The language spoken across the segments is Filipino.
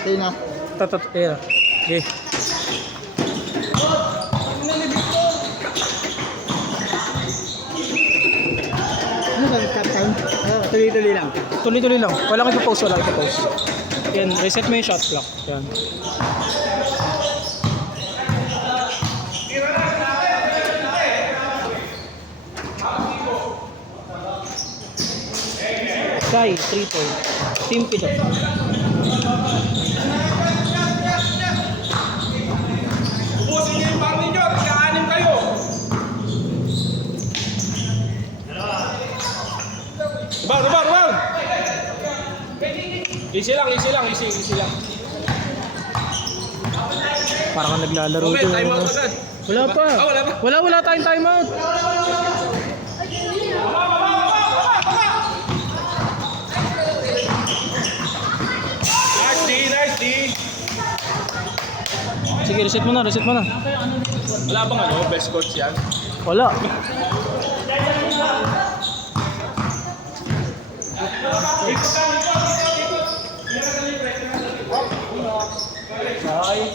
Stay na. Yeah. Okay. Ano ba? Stop time? Tuloy-tuloy lang. Tuloy-tuloy lang. Wala kang ipopost, wala kang ipopost. Yan, reset mo yung shot clock. Yan. Sky, 3 point. Team Pido. Ubusin niyo yung bang ninyo, kaanim kayo. Rebound! Easy lang. Parang kang naglalaro Okay, ito. time out agad. Wala pa. Wala pa. Wala tayong timeout. Nice D. Sige, reset mo na. Wala bang best coach yan? Wala. Ay,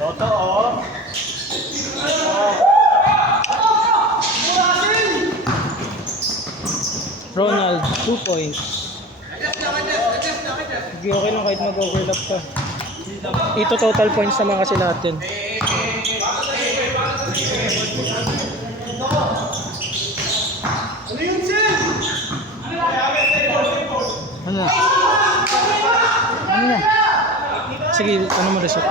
totoo. Ronald, 2 points. Sige, okay lang kahit mag-overlap ka. Ito total points naman kasi lahat yan. Ano na? Ano na? Sige, ano mo reset?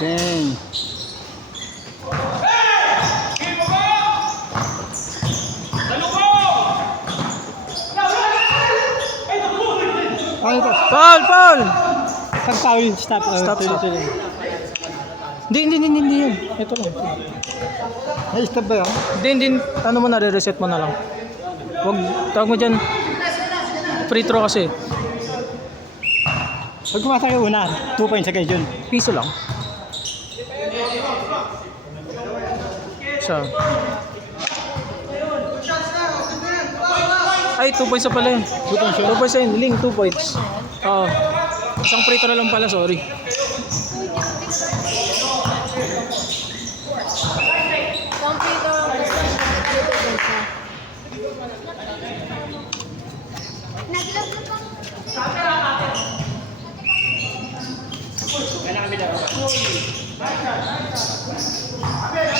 Bang! Ano ito? Paul! Pag-foul, stop. Stop. Tuloy-tuloy. Hindi yan. Ito lang. Na-stop ba yun? Hindi. Ano mo na, re-reset mo na lang. Tawag mo dyan. Free throw kasi. Pag kumasa kayo una, 2 points sa kayo dyan. Piso lang. Siya. Ay, 2 points na pala yun. 2 points na yun. Link, 2 points. Oo. Isang free throw lang pala, sorry.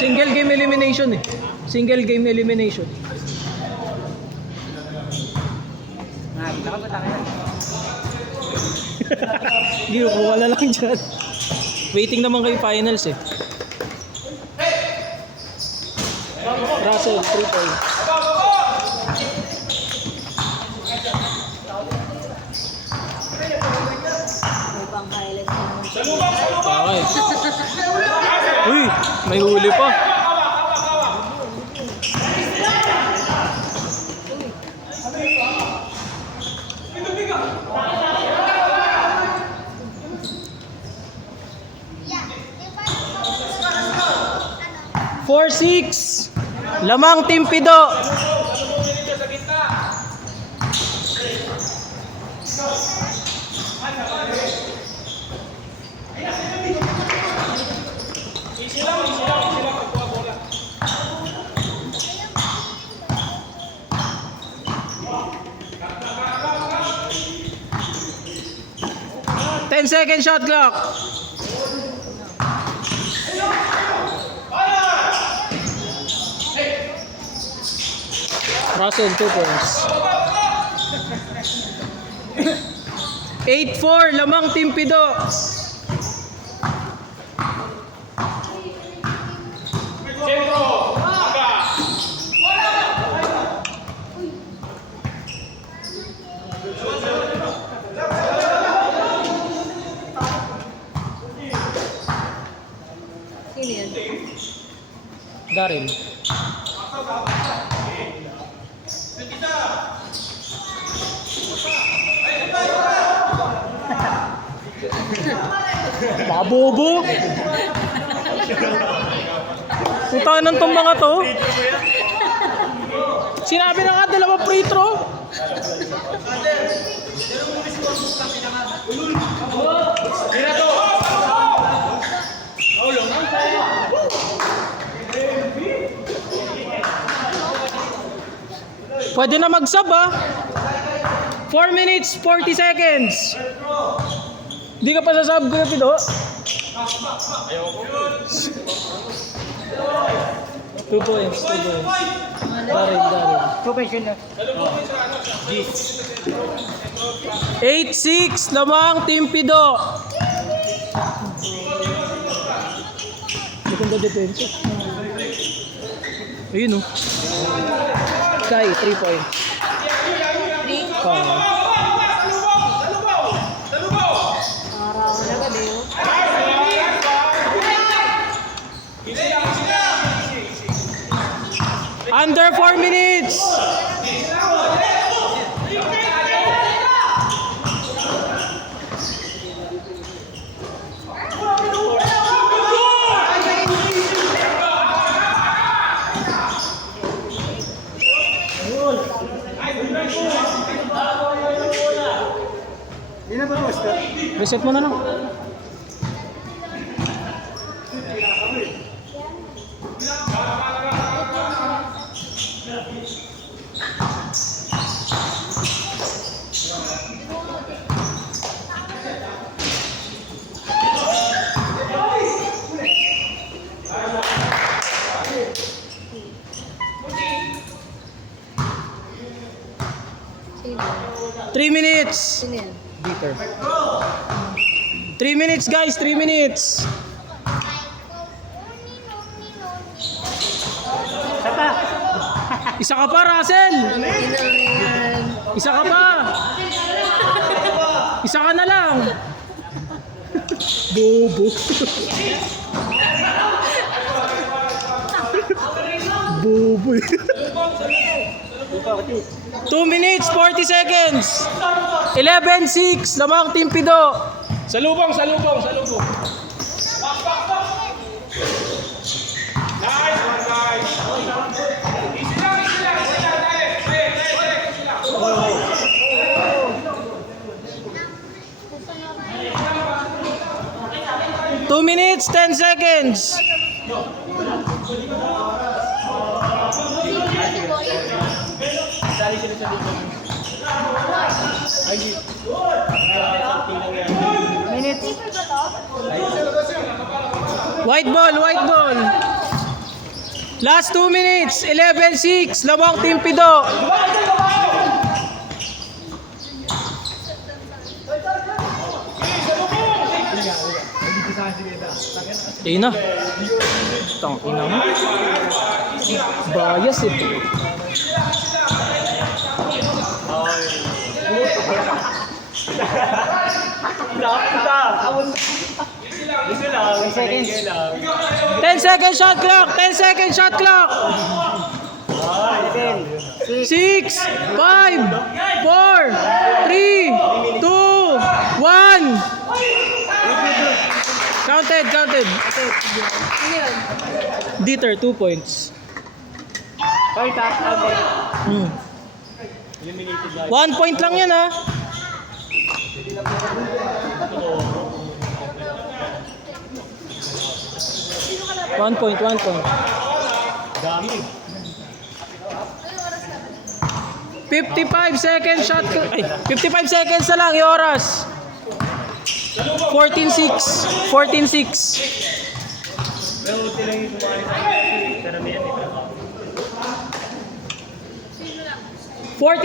Single game elimination eh. Single game elimination. Hindi ko wala lang dyan. Waiting naman kayo finals eh. Russell, 3 points. Okay. Uy, may huli pa. Four, 6. Lamang Team Pido. Easy lang pagkuha bola. 10-second shot clock. Russell, 2 points. 8-4, lamang Team Pido. Sentro, aga. Sino yan? Daryl. Mga bobo. Putanan tong mga to. Sinabi na nga, 2 free throw. Pwede na mag-sub ah. 4 minutes, 40 seconds. Di ka pa sa sub, Kuya Pido? 2 points, 2 points. Darin. 2 points yun na. 8-6 lamang Team Pido. Maganda defense. Ayun oh. Sky, 3 points. Under 4 minutes. Hindi na ba ito, Oscar? Reset mo na lang. Sino? 3 minutes. Sino yan? Dieter. 3 minutes guys, 3 minutes. Isa ka pa, Russell. Yan. Isa ka pa. Isa ka na lang. Bobo. Bobo. 2 minutes, 40 seconds. 11-6, lamang Team Pido. Salubong. Nice. Easy lang. 2 minutes, 10 seconds. Minutes. White ball. Last 2 minutes, 11-6, lamang Team Pido. Ina. Tangina mo. Bias eh. Seconds. 10 second shot clock. 10 second shot clock. 6, 5, 4, 3, 2, 1. Counted. Sino yun? Dieter, 2 points. Point ha? 1 point lang yan ha. One point. Dami. 55 seconds shot. Ay, 55 seconds na lang yung oras. 14-6. 40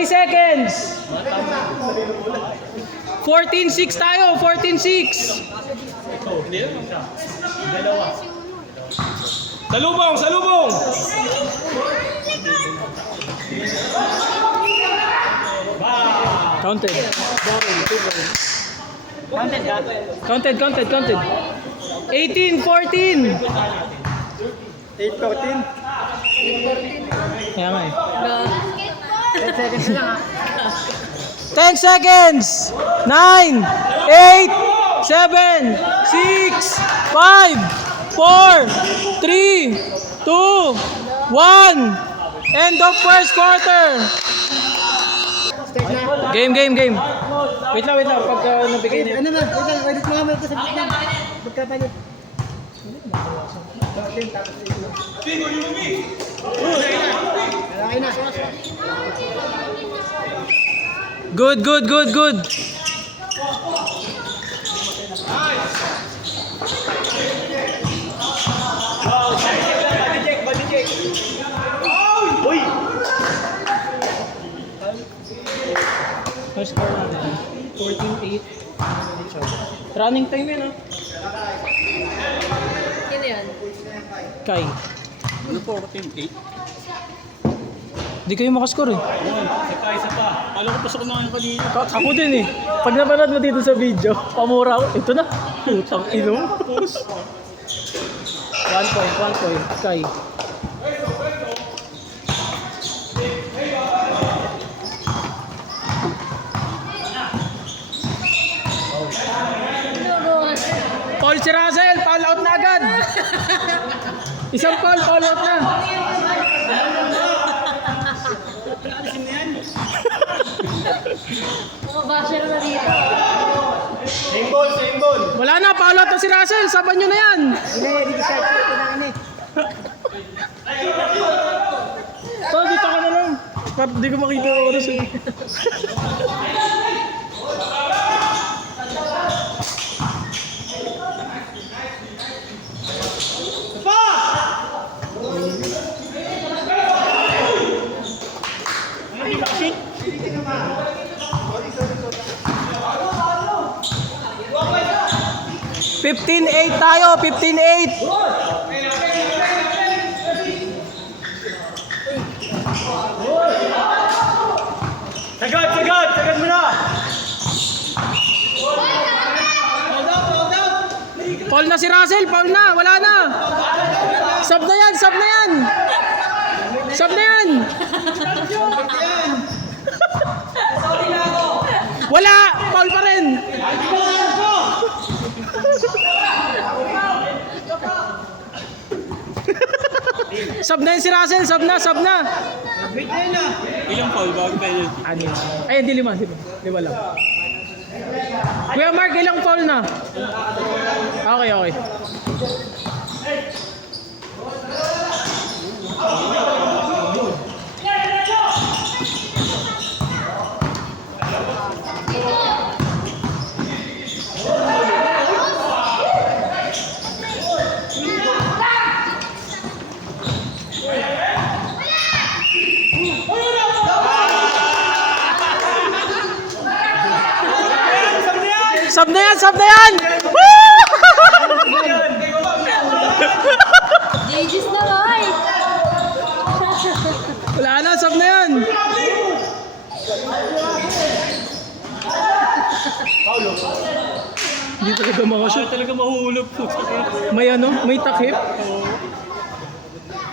seconds. 14-6 tayo. 14-6. Salubong. Counted. Counted. 18-14. 8-14. Kaya nga eh. 10 seconds lang ha. 10 seconds. 9, 8, 7, 6, 5, 4, 3, 2, 1. End of first quarter. Start na. Game. Wait lang. Pagka nabigay na. Ano na? Wait lang. Edit mo nga muna ito sa gitna. Magkapalit. Malaki na. Good. First score natin. 14-8. Running time yun, ah. Sino yan? Kai. Ano po, 14-8? Di kayo makascore eh. Isa pa. Alam ko pasok na ngayon kanina. Ako din eh. Pag napanood mo dito sa video, pamura ako. Ito na. Putang ino. 1 point. Kai. Paul si Russell, foul out na agad. Isang foul out na. Mga basher na dito. Same ball. Wala na, foul out na si Russell. Saban nyo na yan. Hindi ka start. Ito na ano eh. So, dito ka na lang. Di ko makita ang oras eh. $15-8 tayo, 15-8. Sagad mo na! Foul na si Russell, foul na, wala na. Sub na yan. Wala, foul pa rin. Sub na yan si Russell, sub na. Ilang foul bago penalty? Ano? Ay, hindi lima. Lima lang. Kuya Mark, ilang foul na? Okay. Sub na yan! Woo! Gagis na right! Wala na, sub na yan! Hindi talaga makashoot. Talaga mahuhulog po. May takip.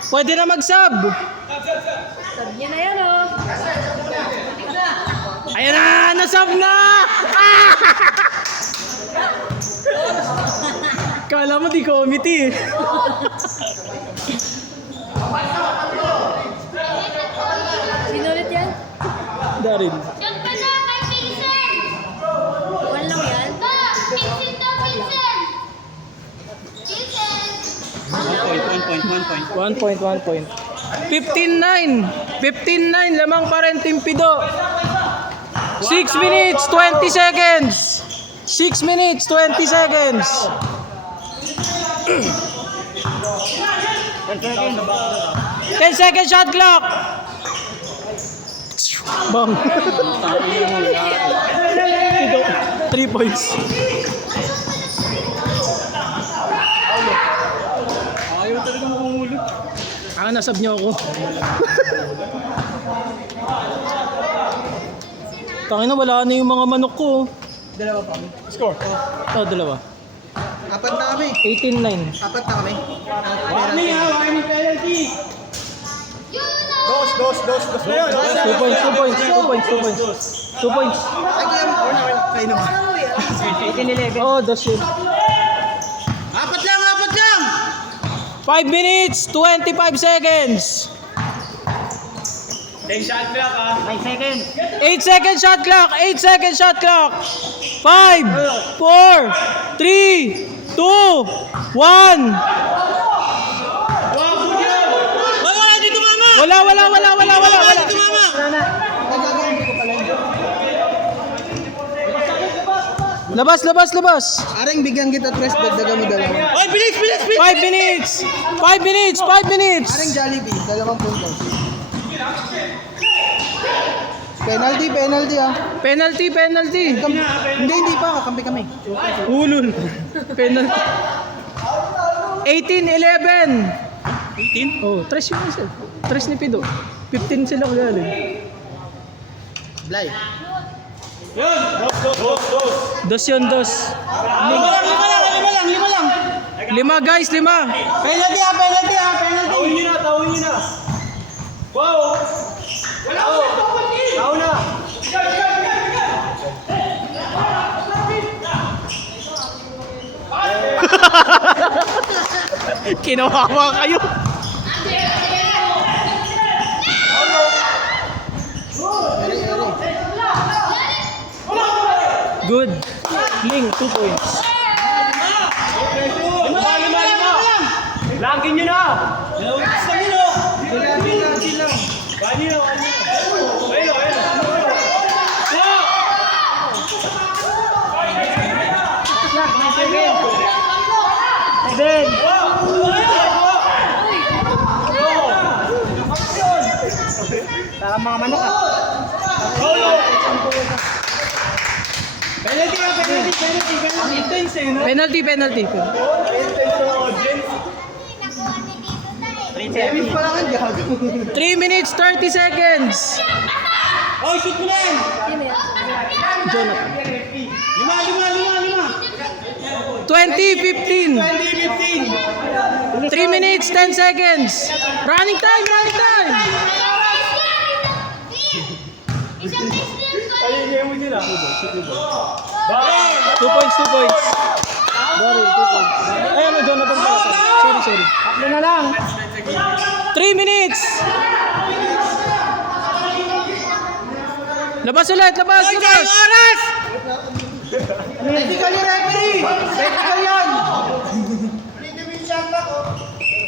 Pwede na mag-sub. Sab niya na yan oh! Ayan na! Nasub na! Ah! Kala mo di committee eh. Sino ulit yan? Darin. Diyan pa na kay Vincent! One lang yan? Ba! Vincent daw, Vincent! Vincent! 1 point. 15-9. 15-9. Lamang pa rin Team Pido. 6 minutes, 20 seconds. 6 minutes, 20 seconds. 10 seconds shot clock. Bang. 3 points. Ayaw talaga mahuhulog. Nasab niyo ako. Tangina, wala na yung mga manok ko. Dalawa pa kami. Score. Dalawa. Apat na kami. 18-9. Apat na kami. Warning penalty. Dos na yun. 2 points. 2 points. Ay, kaya mo. Kayo naman. 18-11. Oh, dos yun. Apat lang, apat lang! 5 minutes, 25 seconds. 10 shot clock ha. 5 seconds. 8 second shot clock, 8 second shot clock. 5, 4, 3, 2, 1. Wala dito mama! Wala. Dito mama! Nagagawin ko pala yun. Labas. Aring bigyan kita tres, dagdagan mo dalawa. Oy, bilis! 5 minutes. 5 minutes, 5 minutes. Aring Jollibee, 2 puntos. Penalty ah. Penalty. Hindi pa, kakampi kami. Ulul. Penalty. 18-11. 18? Oh, 3 yun isa. 3 ni Pido. 15 sila kagaling. Blay. Dos yun, dos. Lima lang. 5 guys, 5. Penalty ah. Tawin nyo na. Wow! Tao na! Kinawawa kayo. Good. Ling, 2 points. Lima! Langkin nyo na! Kanino? Ayun. Para mga manok ah. Penalty. Semis pa lang ang gago. 3 minutes, 30 seconds. Oh, shoot mo na yan! Jonathan. Lima! 20-15. 3 minutes, 10 seconds. Running time. Isang beses lang. Ayun mo nila. 2 points. Daryl, 2 points. Ay, ano, Jonathan pala. Sorry. Tatlo na lang. 3 minutes. Labas ulit. Oras! Technical yung referee! Technical yan!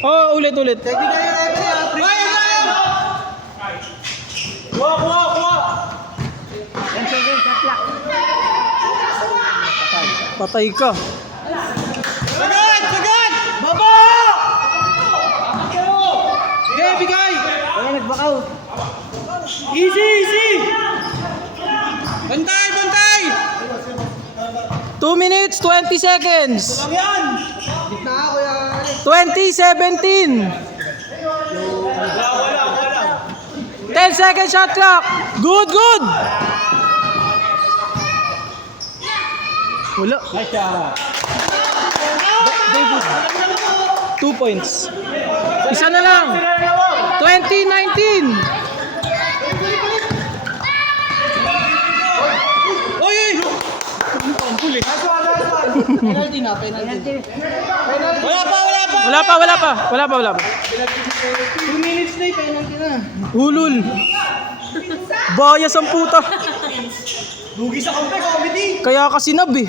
Oh, ulit. Technical yung referee ah! Kuha! 10 seconds, shot clock. Patay ka. Sagad! Baba! Sige, bigay! Kaya nagbakaw. Easy! Bantay! 2 minutes, 20 seconds. Yan! Gitna ako yan. 20-17. 10 second shot clock. Good. Wala. David. 2 points. Isa na lang. 20-19. Oy! Penalty na. Wala pa. 2 minutes na penalty na. Hulul. Bayas ang puta. Lugi sa kampe, comedy. Kaya kasi nab eh.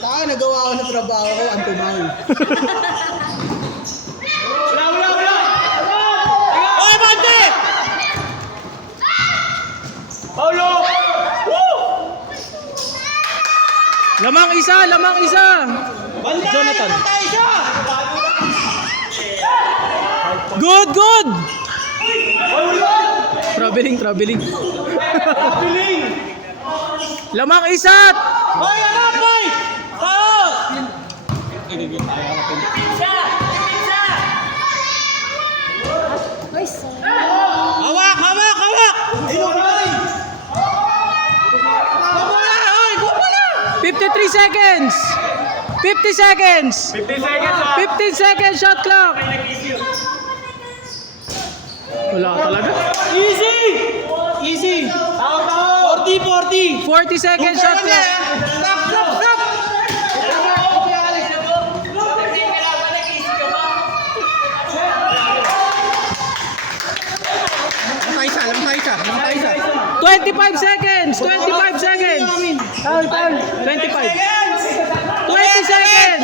Taka, nagawa ko na trabaho ko, ang tumaw. Wala! Oy, Bante! Paulo! Lamang isa. Bantay! Jonathan. Bantay siya! Good. Traveling. Lamang isat. Hoy, anak, hoy! Tao! Hawak! 53 seconds. 50 seconds. 15 seconds ha! 15 seconds shot clock. Wala talaga. Easy! Tao! 40 40 seconds shot clock. Stop! Lamang isa. 25 seconds. 25 seconds. 25. 20 seconds.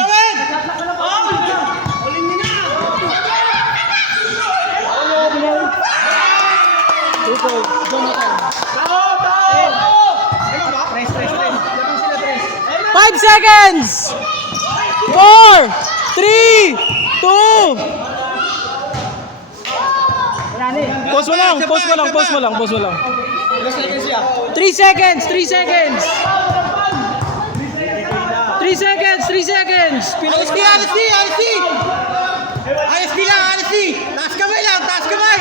Five seconds. 4, 3, 2. Pause mo lang. 3 seconds. 3 seconds. 3 seconds. 3 seconds. RSP lang, RSP! Taas kamay lang, taas kamay!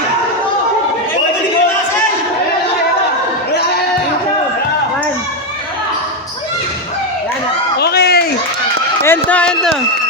Okay. Enta.